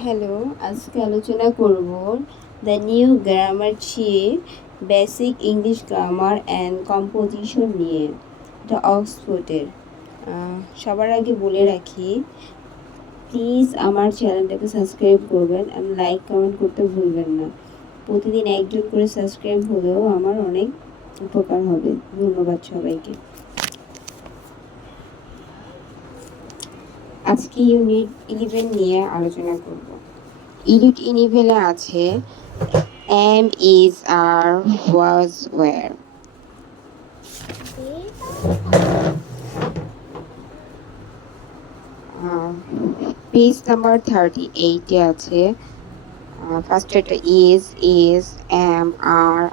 হ্যালো, আজকে আলোচনা করব দ্য নিউ গ্রামার চিয়ে basic English grammar and composition নিয়ে। এটা অক্সফোর্ডের। সবার আগে বলে রাখি, প্লিজ আমার চ্যানেলটাকে সাবস্ক্রাইব করবেন আর লাইক কমেন্ট করতে ভুলবেন না। প্রতিদিন একজন করে সাবস্ক্রাইব হলেও আমার অনেক উপকার হবে। ধন্যবাদ সবাইকে। আজকে ইউনিট 11 নিয়ে আলোচনা করব। ইউনিট 11 আছে am, is, are, was, were. Page number 38 এ আছে। ফার্স্ট এটা is, am, are,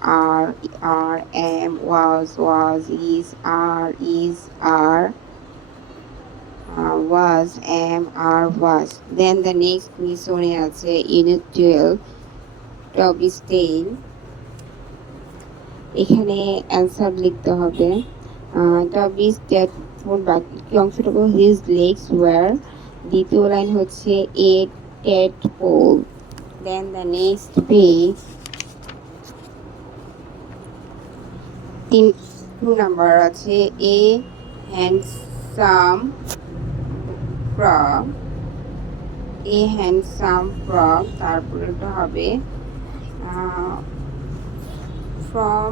am, was, are, was, am, are, was. Then the next মিশনে আছে ইউনিট 12 টবি স্টেইন। এখানে অ্যান্সার লিখতে হবে। টবি স্টেট বাকি অংশটুকু হিজ লেগস ওয়ার। দ্বিতীয় লাইন হচ্ছে a tadpole. Then the next page 2 number আছে a handsome frog. A handsome frog, তারপরে এটা হবে from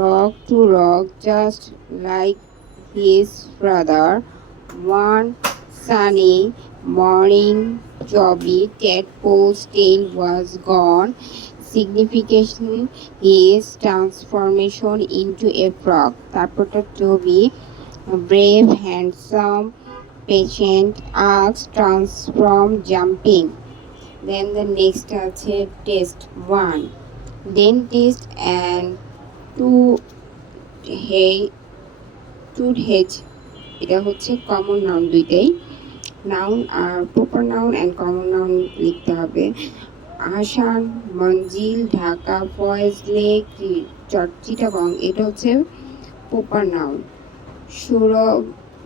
rock to rock, just like his brother. One sunny morning, Toby Tadpole's tail was gone, signifying his transformation into a frog. তারপরটা Toby, brave, handsome, patient, asked transform jumping. Then the next আছে test 1. Dentist and toothedge, এটা হচ্ছে common noun দুইটাই। Noun আর proper noun and common noun লিখতে হবে। আসান, মঞ্জিল, ঢাকা, ফয়েজ লেক, চিটাগং, এটা হচ্ছে proper noun. Sourav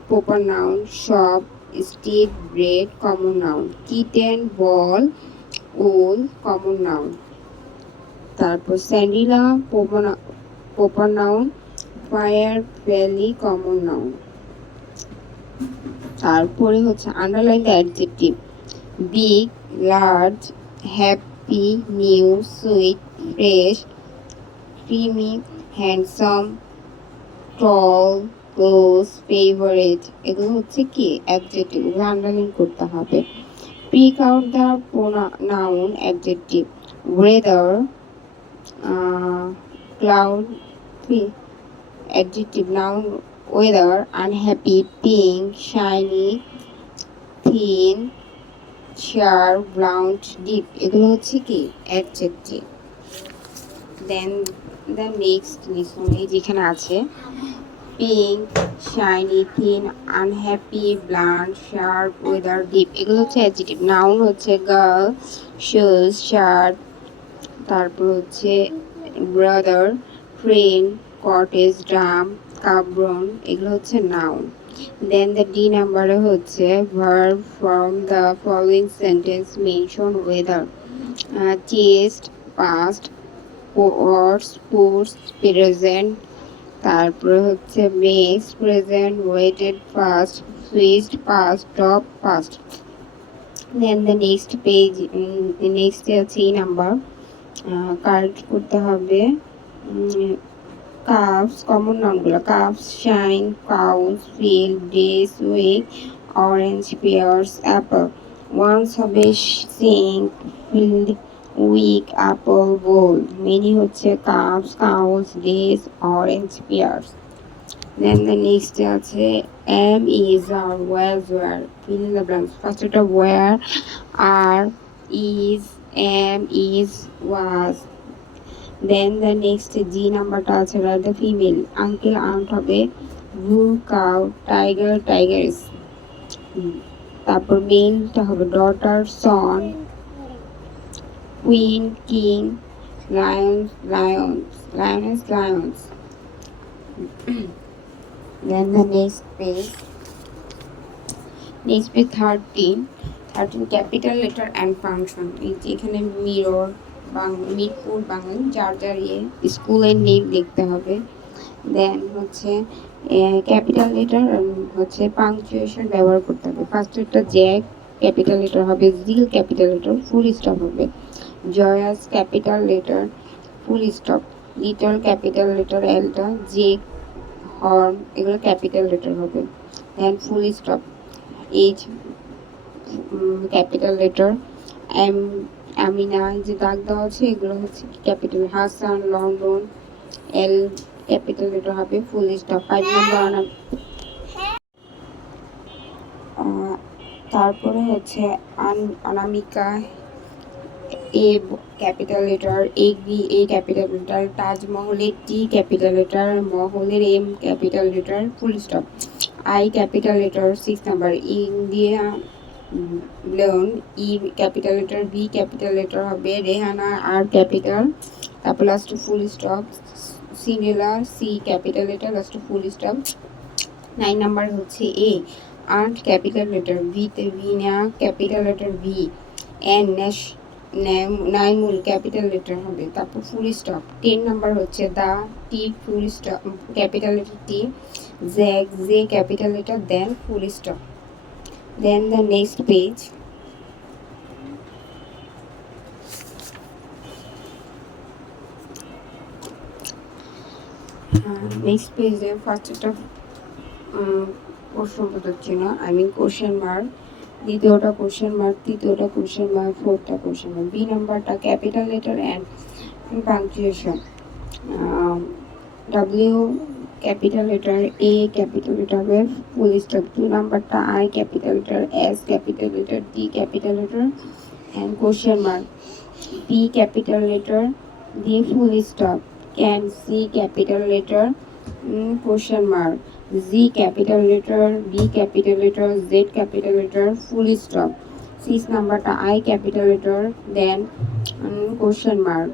proper noun. Shop, stick, bread common noun. Kitten, ball, owl common noun. তারপর Sandila proper noun. Fire valley common noun. তারপরে হচ্ছে underline the adjective. Big, large, happy, new, sweet, fresh, creamy, handsome, tall, close, favourite, এগুলো হচ্ছে কি adjective, এগুলো underline করতে হবে। Pick out the noun adjective. Weather, cloud, adjective noun weather, unhappy, pink, shiny, thin, sharp, blunt, deep, এগুলো হচ্ছে কি adjective. Then the next লিখুন যেখানে আছে pink, shiny, thin, unhappy, blunt, sharp, weather, deep, এগুলো হচ্ছে adjective. noun হচ্ছে girl, shoes, shirt, তারপর হচ্ছে ব্রাদার, ফ্রেন্ড, কটেজ, ড্রাম, কাব্রন, এগুলো হচ্ছে নাউন। দেন দ্য ডি নাম্বারে হচ্ছে verb from the following sentence mention whether. Chased past, sports present, তারপরে হচ্ছে makes present, waited past, switched past, top past. Then the next page next আছে number correct করতে হবে। কাপস কমন নাউনগুলো cups, shine, cows, fill, days, week, orange, pears, apple. Ones হবে sing, field, week, apple, gold. Many হচ্ছে cups, cows, days, orange, pears. Then the next আছে am, is, are, was, were, fill in the blanks. First এটা were, are, is, am, is, was. Then the next G নাম্বারটা আছে the female. Uncle, aunt হবে বুল, cow, tiger, Tigers. তারপর মেলটা হবে ডটার, সন, queen, king, Lions, Lions, lioness, Lions. Then the next page 13 13 capital letter and function. এই যে এখানে মিরর মিরপুর বাংলা, যার যার স্কুলের নেম লিখতে হবে। দেন হচ্ছে ক্যাপিটাল লেটার হচ্ছে পাংচুয়েশন ব্যবহার করতে হবে। ফার্স্টেরটা জ্যাক ক্যাপিটাল লেটার হবে, Jill capital letter full stop হবে, জয়াস capital letter full stop, little capital letter এলটা, জে হর্ন এগুলো ক্যাপিটাল লেটার হবে, then full stop. H capital letter, M Amina যে দাগ দেওয়া আছে এগুলো হচ্ছে capital, Hasan London L capital letter হবে, ফুল স্টপ। 5 নম্বর তারপরে হচ্ছে Anamika A capital letter, A capital letter, তাজমহলের টি ক্যাপিটাল লেটার, মহলের M capital letter, full stop. I capital letter 6 number, India লোন E capital letter, B capital letter হবে, Rehana R capital, তারপর last full stop. সিনেলা C capital letter, last full stop. 9 number হচ্ছে a ant capital letter, ভিতে Veena capital letter V, N Naimul capital letter হবে, তারপর full stop. 10 number হচ্ছে the T full stop capital letter T, Jack J capital letter, then full stop. Then the next page, next পেজে ফার্স্টটা প্রশ্নবোধক চিহ্ন, I mean question mark, দ্বিতীয়টা question mark, তৃতীয়টা question mark, ফোর্থটা কোশ্চেন মার্ক। বি নাম্বারটা capital letter and punctuation, W capital letter, A capital letter হবে, full stop. 2 নাম্বারটা I capital letter, S capital letter, D capital letter and question mark, P capital letter দিয়ে full stop, can C capital letter question mark, Z capital letter, B capital letter, Z capital letter, full stop. 6 number ta I capital letter, then question mark.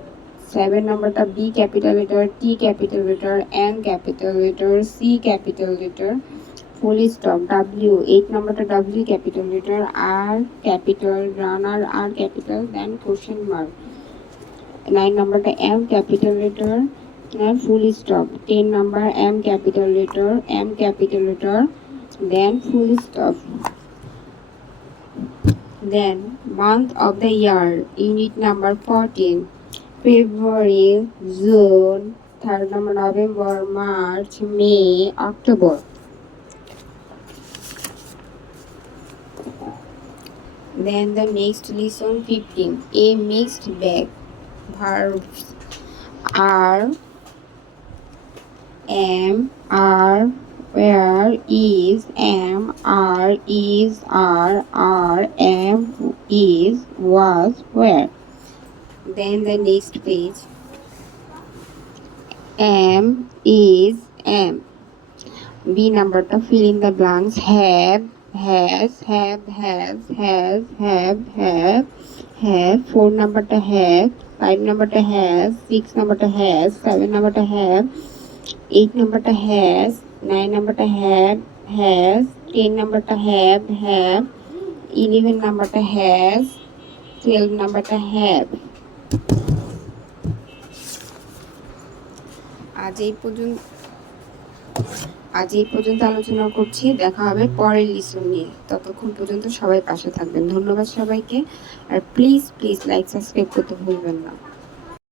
7 number ta B capital letter, T capital letter, N capital letter, C capital letter, full stop. W 8 number ta W capital letter, R capital, runner R capital, then question mark. 9 number ta M capital letter and full stop. 10 number M capital letter, then full stop. Then month of the year, unit number 14, February, June, 3rd number November, March, May, October. Then the next lesson 15, a mixed bag, verbs are am, are, where, is, am, are, is, are, am, is, was, where. Then the next page, am, is, am. B number to fill in the blanks, have, has, have, have. 4 number to have, 5 number to has, 6 number to has, 7 number to have, 8 number to has, 9 number to have, has, 10 number to have, 11 number to has, 12 number to have. আজ এই পর্যন্ত আলোচনা করছি, দেখা হবে পরের লিসন নিয়ে। ততক্ষণ পর্যন্ত সবাই পাশে থাকবেন। ধন্যবাদ সবাইকে, আর প্লিজ লাইক সাবস্ক্রাইব করতে ভুলবেন না।